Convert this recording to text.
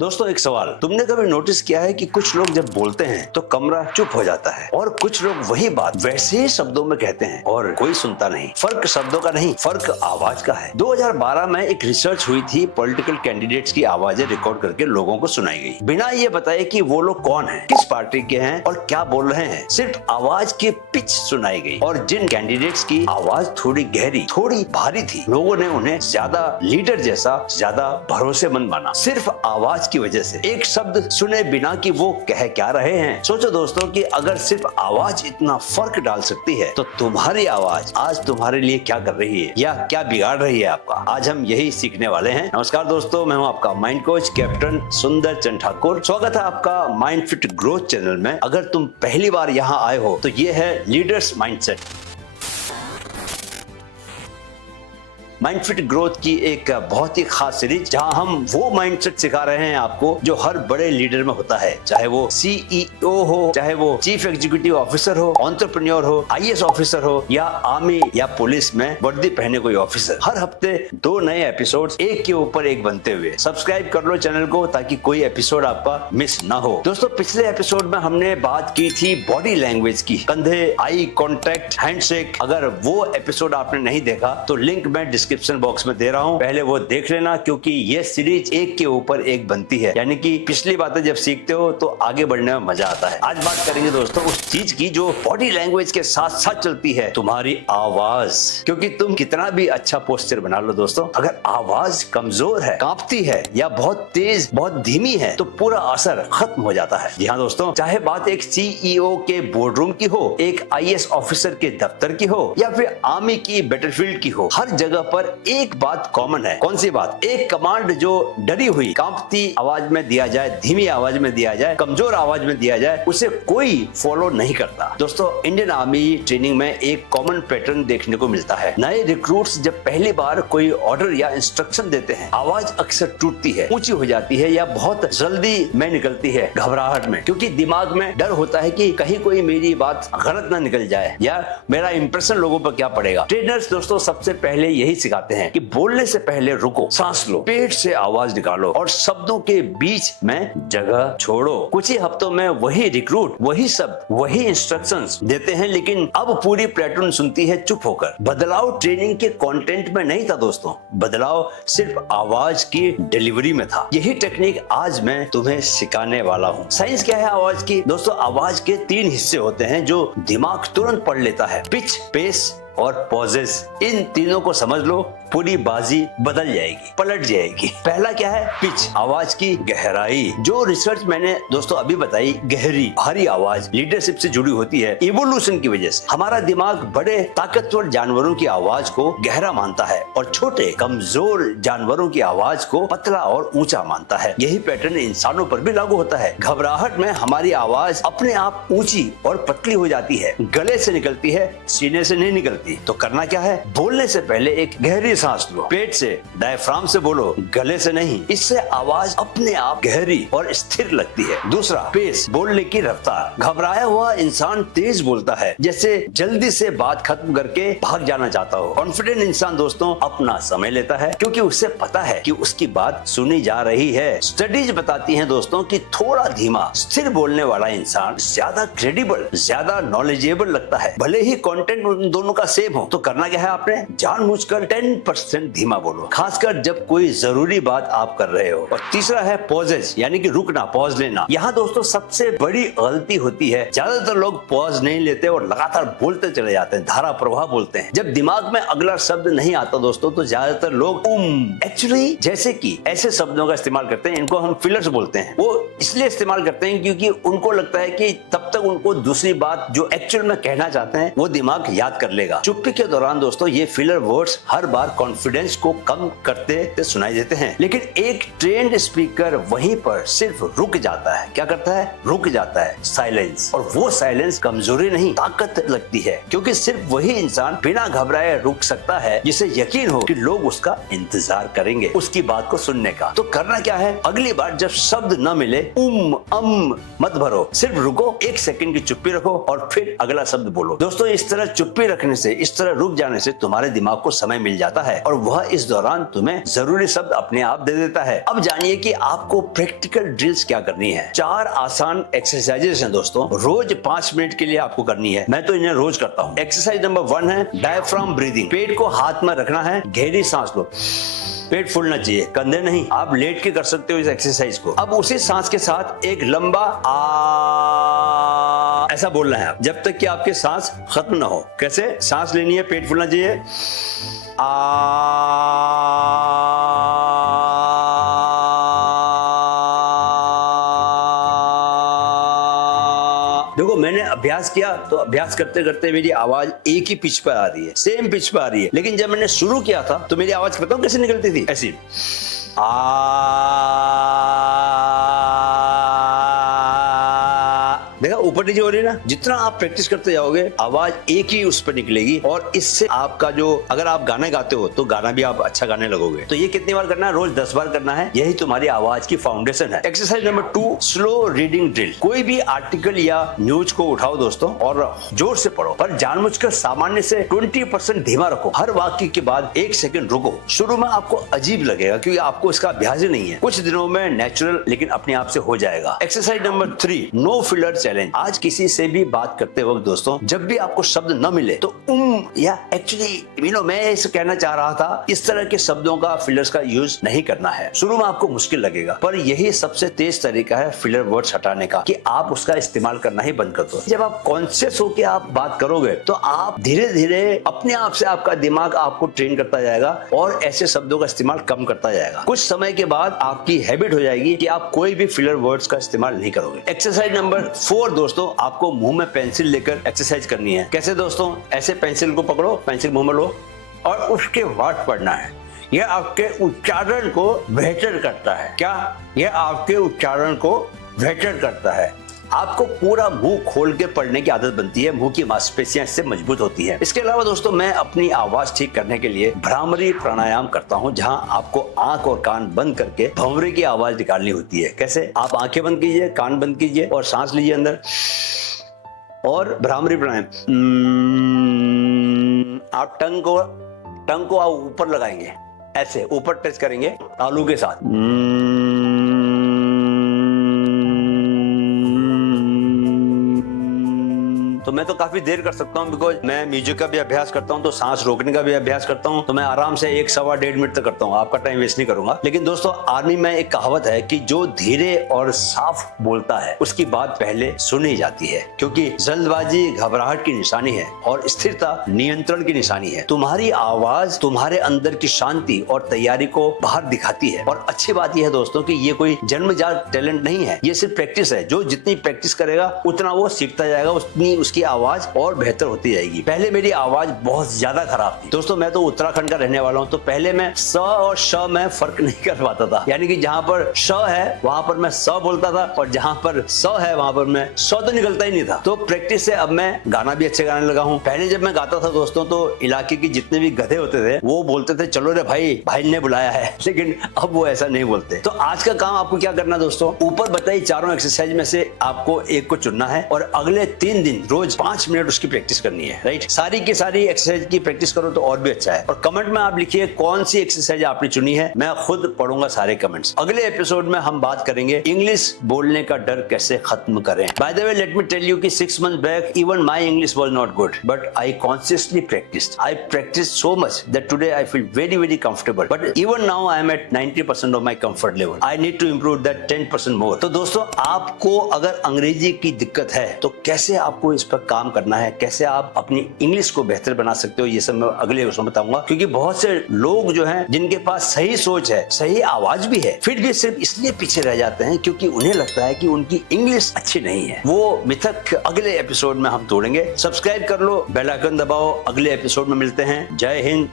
दोस्तों एक सवाल, तुमने कभी नोटिस किया है कि कुछ लोग जब बोलते हैं तो कमरा चुप हो जाता है और कुछ लोग वही बात वैसे ही शब्दों में कहते हैं और कोई सुनता नहीं। फर्क शब्दों का नहीं, फर्क आवाज का है। 2012 में एक रिसर्च हुई थी, पॉलिटिकल कैंडिडेट्स की आवाजें रिकॉर्ड करके लोगों को सुनाई गई, बिना ये बताए कि वो लोग कौन हैं, किस पार्टी के हैं और क्या बोल रहे हैं। सिर्फ आवाज की पिच सुनाई गई और जिन कैंडिडेट्स की आवाज थोड़ी गहरी, थोड़ी भारी थी, लोगों ने उन्हें ज्यादा लीडर जैसा, ज्यादा भरोसेमंद माना, सिर्फ आवाज की वजह से। एक शब्द सुने बिना कि वो कह क्या रहे हैं। सोचो दोस्तों कि अगर सिर्फ आवाज इतना फर्क डाल सकती है तो तुम्हारी आवाज आज तुम्हारे लिए क्या कर रही है या क्या बिगाड़ रही है आपका, आज हम यही सीखने वाले हैं। नमस्कार दोस्तों, मैं हूं आपका माइंड कोच कैप्टन सुंदर चंद ठाकुर। स्वागत है आपका माइंड फिट ग्रोथ चैनल में। अगर तुम पहली बार यहाँ आए हो तो ये है leaders mindset, mind fit growth की एक बहुत ही खास सीरीज, जहां हम वो माइंडसेट सिखा रहे हैं आपको जो हर बड़े लीडर में होता है, चाहे वो सीईओ हो, चाहे वो चीफ एग्जीक्यूटिव ऑफिसर हो, एंटरप्रेन्योर हो, आईएएस ऑफिसर हो या आर्मी या पुलिस में वर्दी पहने कोई ऑफिसर। हर हफ्ते 2 नए एपिसोड्स एक के ऊपर एक बनते हुए। सब्सक्राइब कर लो चैनल को ताकि कोई एपिसोड आपका मिस ना हो। दोस्तों पिछले एपिसोड में हमने बात की थी बॉडी लैंग्वेज की, कंधे, आई कॉन्टैक्ट, हैंडशेक। अगर वो एपिसोड आपने नहीं देखा तो लिंक मैं डिस्क्रिप्शन बॉक्स में दे रहा हूं, पहले वो देख लेना, क्योंकि ये सीरीज एक के ऊपर एक बनती है। यानी कि पिछली बातें जब सीखते हो तो आगे बढ़ने में मजा आता है। आज बात करेंगे दोस्तों उस चीज की जो बॉडी लैंग्वेज के साथ साथ चलती है, तुम्हारी आवाज। क्योंकि तुम कितना भी अच्छा पोस्चर बना लो दोस्तों, अगर आवाज कमजोर है, कांपती है या बहुत तेज, बहुत धीमी है तो पूरा असर खत्म हो जाता है। जी हाँ दोस्तों, चाहे बात एक सीईओ के बोर्डरूम की हो, एक आईएएस ऑफिसर के दफ्तर की हो या फिर आर्मी की बैटलफील्ड की हो, हर जगह पर एक बात कॉमन है। कौन सी बात? एक कमांड जो डरी हुई, कांपती आवाज में दिया जाए, धीमी आवाज में दिया जाए, कमजोर आवाज में दिया जाए, उसे कोई फॉलो नहीं करता। दोस्तों इंडियन आर्मी ट्रेनिंग में एक कॉमन पैटर्न देखने को मिलता है। नए रिक्रूट्स जब पहली बार कोई ऑर्डर या इंस्ट्रक्शन देते हैं, आवाज अक्सर टूटती है, ऊंची हो जाती है या बहुत जल्दी में निकलती है, घबराहट में, क्योंकि दिमाग में डर होता है कि कहीं कोई मेरी बात गलत ना निकल जाए या मेरा इंप्रेशन लोगों पर क्या पड़ेगा। ट्रेनर्स दोस्तों सबसे पहले यही सिखाते हैं कि बोलने से पहले रुको, सांस लो, पेट से आवाज निकालो और शब्दों के बीच में जगह छोड़ो। कुछ ही हफ्तों में वही रिक्रूट, वही शब्द, वही इंस्ट्रक्शंस देते हैं, लेकिन अब पूरी प्लेटून सुनती है चुप होकर। बदलाव ट्रेनिंग के कंटेंट में नहीं था दोस्तों, बदलाव सिर्फ आवाज की डिलीवरी में था। यही टेक्निक आज मैं तुम्हें सिखाने वाला हूँ। साइंस क्या है आवाज की? दोस्तों आवाज के 3 हिस्से होते हैं जो दिमाग तुरंत पढ़ लेता है, पिच, पेस और पॉजेस। इन तीनों को समझ लो, पूरी बाजी बदल जाएगी, पलट जाएगी। पहला क्या है? पिच, आवाज की गहराई। जो रिसर्च मैंने दोस्तों अभी बताई, गहरी भारी आवाज लीडरशिप से जुड़ी होती है इवोल्यूशन की वजह से। हमारा दिमाग बड़े ताकतवर जानवरों की आवाज को गहरा मानता है और छोटे कमजोर जानवरों की आवाज को पतला और ऊंचा मानता है। यही पैटर्न इंसानों पर भी लागू होता है। घबराहट में हमारी आवाज अपने आप ऊंची और पतली हो जाती है, गले से निकलती है, सीने से नहीं निकलती। तो करना क्या है? बोलने से पहले एक गहरी सांस लो, पेट से, डायफ्राम से बोलो, गले से नहीं। इससे आवाज अपने आप गहरी और स्थिर लगती है। दूसरा, पेस, बोलने की रफ्तार। घबराया हुआ इंसान तेज बोलता है, जैसे जल्दी से बात खत्म करके भाग जाना चाहता हो। कॉन्फिडेंट इंसान दोस्तों अपना समय लेता है, क्योंकि उसे पता है कि उसकी बात सुनी जा रही है। स्टडीज बताती हैं दोस्तों कि थोड़ा धीमा, स्थिर बोलने वाला इंसान ज्यादा क्रेडिबल, ज्यादा नॉलेजेबल लगता है, भले ही कंटेंट उन दोनों का सेम हो। तो करना क्या है आपने? जानबूझकर 10% धीमा बोलो, खासकर जब कोई जरूरी बात आप कर रहे हो। और तीसरा है पॉजेस, यानी कि रुकना, पॉज लेना। यहाँ दोस्तों सबसे बड़ी गलती होती है, ज्यादातर लोग पॉज नहीं लेते और लगातार बोलते चले जाते हैं, धारा प्रवाह बोलते हैं। जब दिमाग में अगला शब्द नहीं आता दोस्तों तो ज्यादातर लोग एक्चुअली जैसे कि ऐसे शब्दों का इस्तेमाल करते हैं। इनको हम फिलर्स बोलते हैं। वो इसलिए इस्तेमाल करते हैं क्योंकि उनको लगता है कि तब तक उनको दूसरी बात जो एक्चुअल में कहना चाहते हैं वो दिमाग याद कर लेगा। चुप्पी के दौरान दोस्तों ये फिलर वर्ड्स हर बार कॉन्फिडेंस को कम करते सुनाई देते हैं, लेकिन एक ट्रेंड स्पीकर वहीं पर सिर्फ रुक जाता है। क्या करता है? रुक जाता है, साइलेंस। और वो साइलेंस कमजोरी नहीं, ताकत लगती है, क्योंकि सिर्फ वही इंसान बिना घबराए रुक सकता है जिसे यकीन हो कि लोग उसका इंतजार करेंगे, उसकी बात को सुनने का। तो करना क्या है? अगली बार जब शब्द न मिले मत भरो, सिर्फ रुको, 1 सेकंड की चुप्पी रखो और फिर अगला शब्द बोलो। दोस्तों इस तरह चुप्पी रखने से, इस तरह रुक जाने से तुम्हारे दिमाग को समय मिल जाता है और वह इस दौरान तुम्हें जरूरी शब्द अपने आप दे देता है। अब जानिए कि आपको प्रैक्टिकल ड्रिल्स क्या करनी है। 4 आसान एक्सरसाइजेस हैं दोस्तों, रोज 5 मिनट के लिए आपको करनी है। मैं तो इन्हें रोज करता हूँ। एक्सरसाइज नंबर 1 है डायफ्राम ब्रीदिंग। पेट को हाथ में रखना है, गहरी सांस लो, पेट फूलना चाहिए, कंधे नहीं। आप लेट के कर सकते हो इस एक्सरसाइज को। अब उसी सांस के साथ एक लंबा आ ऐसा बोलना है जब तक कि आपके सांस खत्म ना हो। कैसे? सांस लेनी है, पेट फूलना चाहिए, देखो मैंने अभ्यास किया तो अभ्यास करते करते मेरी आवाज एक ही पिच पर आ रही है, सेम पिच पर आ रही है। लेकिन जब मैंने शुरू किया था तो मेरी आवाज बताऊं कैसे निकलती थी? ऐसी देखा ऊपर नीचे हो रही है ना। जितना आप प्रैक्टिस करते जाओगे आवाज एक ही उस पर निकलेगी और इससे आपका जो, अगर आप गाने गाते हो तो गाना भी आप अच्छा गाने लगोगे। तो ये कितनी बार करना है? रोज 10 बार करना है। यही तुम्हारी आवाज की फाउंडेशन है। Exercise number 2 slow reading drill. कोई भी आर्टिकल या न्यूज को उठाओ दोस्तों और जोर से पढ़ो, पर जानबूझकर सामान्य से 20% धीमा रखो। हर वाक्य के बाद 1 सेकंड रुको। शुरू में आपको अजीब लगेगा क्योंकि आपको इसका अभ्यास ही नहीं है। कुछ दिनों में नेचुरल लेकिन अपने आप से हो जाएगा। Exercise number 3 no filler challenge. आज किसी से भी बात करते वक्त दोस्तों जब भी आपको शब्द न मिले तो या एक्चुअली मैं इसे कहना चाह रहा था, इस तरह के शब्दों का, फिलर्स का यूज नहीं करना है। शुरू में आपको मुश्किल लगेगा पर यही सबसे तेज तरीका है फिलर वर्ड्स हटाने का कि आप उसका इस्तेमाल करना ही बंद कर दो। जब आप कॉन्शियस होकर आप बात करोगे तो आप धीरे धीरे अपने आप से आपका दिमाग आपको ट्रेन करता जाएगा और ऐसे शब्दों का इस्तेमाल कम करता जाएगा। कुछ समय के बाद आपकी हैबिट हो जाएगी कि आप कोई भी फिलर वर्ड्स का इस्तेमाल नहीं करोगे। एक्सरसाइज नंबर 4 दोस्तों, आपको मुंह में पेंसिल लेकर एक्सरसाइज करनी है। कैसे दोस्तों? ऐसे पेंसिल को पकड़ो, पेंसिल मुंह में लो और उसके बाद पढ़ना है। यह आपके उच्चारण को बेहतर करता है। क्या? यह आपके उच्चारण को बेहतर करता है। आपको पूरा मुंह खोल के पढ़ने की आदत बनती है, मुंह की मांसपेशियां इससे मजबूत होती है। इसके अलावा दोस्तों मैं अपनी आवाज ठीक करने के लिए भ्रामरी प्राणायाम करता हूं, जहां आपको आंख और कान बंद करके भंवरे की आवाज निकालनी होती है। कैसे? आप आंखें बंद कीजिए, कान बंद कीजिए और सांस लीजिए अंदर और भ्रामरी प्राणायाम। आप टंग को आप ऊपर लगाएंगे, ऐसे ऊपर टच करेंगे तालू के साथ। तो मैं तो काफी देर कर सकता हूँ बिकॉज मैं म्यूजिक का भी अभ्यास करता हूँ, तो सांस रोकने का भी अभ्यास करता हूँ। तो मैं आराम से 1-1.25 मिनट तक करता हूँ, आपका टाइम वेस्ट नहीं करूंगा। लेकिन दोस्तों आर्मी में एक कहावत है कि जो धीरे और साफ बोलता है उसकी बात पहले सुनी जाती है, क्योंकि जल्दबाजी घबराहट की निशानी है और स्थिरता नियंत्रण की निशानी है। तुम्हारी आवाज तुम्हारे अंदर की शांति और तैयारी को बाहर दिखाती है। और अच्छी बात यह है दोस्तों कि ये कोई जन्मजात टैलेंट नहीं है, ये सिर्फ प्रैक्टिस है। जो जितनी प्रैक्टिस करेगा उतना वो सीखता जाएगा, उतनी उसकी आवाज और बेहतर होती जाएगी। पहले मेरी आवाज बहुत ज्यादा खराब थी दोस्तों। मैं तो उत्तराखंड का रहने वाला हूँ, तो पहले मैं स और श में फर्क नहीं कर पाता था। यानी कि जहां पर श है वहां पर मैं स बोलता था और जहां पर स है वहां पर मैं स तो निकलता ही नहीं था। तो प्रैक्टिस से अब मैं गाना भी अच्छे गाने लगा हूँ। पहले जब मैं गाता था दोस्तों तो इलाके के जितने भी गधे होते थे वो बोलते थे चलो रे भाई ने बुलाया है, लेकिन अब वो ऐसा नहीं बोलते। तो आज का काम आपको क्या करना दोस्तों, ऊपर बताई चारों एक्सरसाइज में से आपको एक को चुनना है और अगले 3 दिन रोज 5 मिनट उसकी प्रैक्टिस करनी है। राइट? सारी की सारी एक्सरसाइज की प्रैक्टिस करो तो और भी अच्छा है। और कमेंट में आप लिखिए कौन सी एक्सरसाइज आपने चुनी है, मैं खुद पढ़ूंगा सारे कमेंट्स। अगले एपिसोड में हम बात करेंगे इंग्लिश बोलने का डर कैसे खत्म करें। By the way let me tell you कि 6 months back even my English was not good, but I consciously practiced. I practiced so much that today I feel very comfortable. But even now I am at 90% of my comfort level. I need to improve that 10% more. तो दोस्तों आपको अगर अंग्रेजी की दिक्कत है तो कैसे आपको इस पर काम करना है, कैसे आप अपनी इंग्लिश को बेहतर बना सकते हो, ये सब मैं अगले एपिसोड में बताऊंगा। क्योंकि बहुत से लोग जो हैं जिनके पास सही सोच है, सही आवाज भी है, फिर भी सिर्फ इसलिए पीछे रह जाते हैं क्योंकि उन्हें लगता है कि उनकी इंग्लिश अच्छी नहीं है। वो मिथक अगले एपिसोड में हम तोड़ेंगे। सब्सक्राइब कर लो, बेल आइकन दबाओ, अगले एपिसोड में मिलते हैं। जय हिंद।